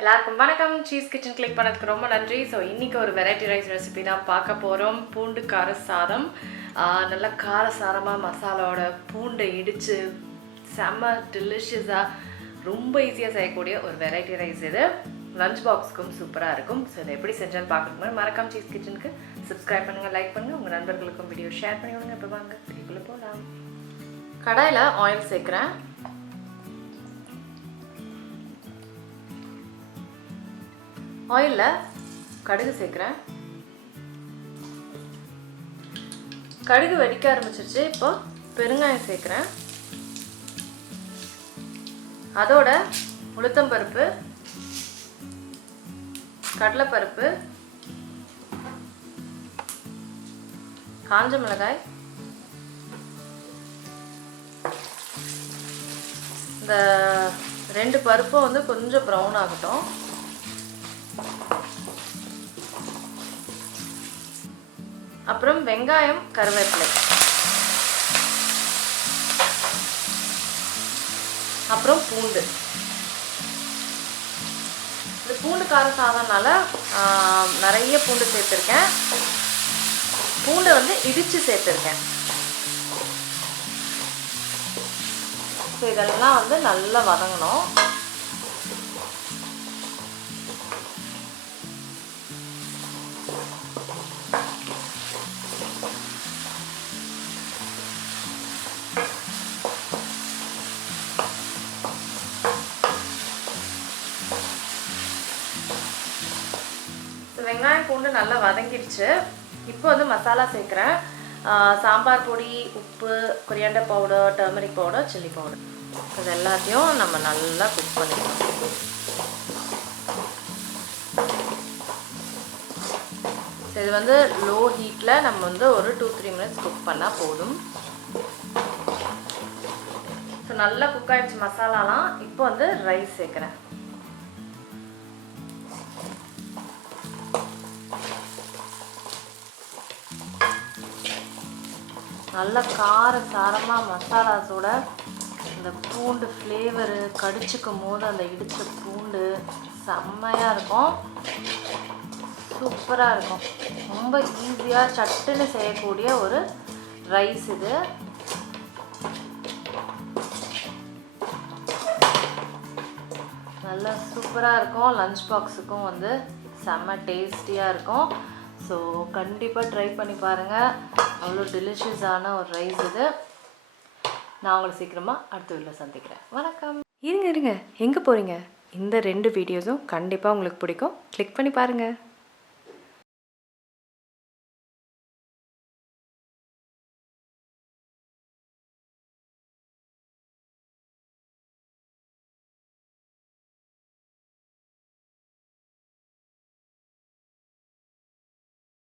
எல்லாருக்கும் வணக்கம். Cheese kitchen click பண்ணதுக்கு ரொம்ப நன்றி. ஸோ இன்றைக்கி ஒரு வெரைட்டி ரைஸ் ரெசிபி தான் பார்க்க போகிறோம். பூண்டு கார சாதம். நல்லா கார சாரமாக மசாலாவோட பூண்டை இடித்து செம்ம டெலிஷியஸாக ரொம்ப ஈஸியாக செய்யக்கூடிய ஒரு வெரைட்டி ரைஸ் இது. லஞ்ச் பாக்ஸுக்கும் சூப்பராக இருக்கும். ஸோ இதை எப்படி செஞ்சாலும் பார்க்கணும். மறக்காம சீஸ் கிச்சனுக்கு சப்ஸ்கிரைப் பண்ணுங்கள், லைக் பண்ணுங்கள், உங்கள் நண்பர்களுக்கும் வீடியோ ஷேர் பண்ணி விடுங்க. இப்போ வாங்க வீடியோக்குள்ளே போகலாம். கடாயில் ஆயில் சேர்க்குறேன். ஆயிலில் கடுகு சேர்க்குறேன். கடுகு வெடிக்க ஆரம்பிச்சிருச்சு. இப்போ பெருங்காயம் சேர்க்குறேன். அதோட உளுத்தம்பருப்பு, கடலைப்பருப்பு, காஞ்ச மிளகாய், இந்த ரெண்டு பருப்பும் வந்து கொஞ்சம் ப்ரௌன் ஆகட்டும். அப்புறம் வெங்காயம், கருவேப்பிலை, அப்புறம் பூண்டு. இந்த பூண்டு கார சாதம்னால நிறைய பூண்டு சேர்த்துருக்கேன். பூண்டை வந்து இடித்து சேர்த்துருக்கேன். ஸோ இதெல்லாம் வந்து நல்லா வதங்கணும். வெங்காயம் பூண்டு நல்லா வதங்கிடுச்சு. இப்போ வந்து மசாலா சேர்க்குறேன். சாம்பார் பொடி, உப்பு, coriander powder, turmeric powder, chilli powder. இது எல்லாத்தையும் நம்ம நல்லா குக் பண்ணிக்கலாம். இது வந்து லோ ஹீட்டில் நம்ம வந்து ஒரு 2-3 மினிட்ஸ் குக் பண்ணால் போதும். ஸோ நல்லா குக் ஆகிடுச்சு மசாலாலாம். இப்போ வந்து ரைஸ் சேர்க்குறேன். நல்லா கார சாரமாக மசாலாஸோட இந்த பூண்டு ஃப்ளேவரு கடிச்சிக்கும் போது அந்த இடித்த பூண்டு செம்மையாக இருக்கும். சூப்பராக இருக்கும். ரொம்ப ஈஸியாக சட்டுன்னு செய்யக்கூடிய ஒரு ரைஸ் இது. நல்லா சூப்பராக இருக்கும். லஞ்ச் பாக்ஸுக்கும் வந்து செம்ம டேஸ்டியாக இருக்கும். ஸோ கண்டிப்பாக ட்ரை பண்ணி பாருங்கள். அவ்வளோ டெலிஷியஸான ஒரு ரைஸ் இது. நான் உங்களை சீக்கிரமாக அடுத்த வீடியோவில் சந்திக்கிறேன். வணக்கம். இருங்க எங்கே போகிறீங்க? இந்த 2 வீடியோஸும் கண்டிப்பாக உங்களுக்கு பிடிக்கும். கிளிக் பண்ணி பாருங்கள்.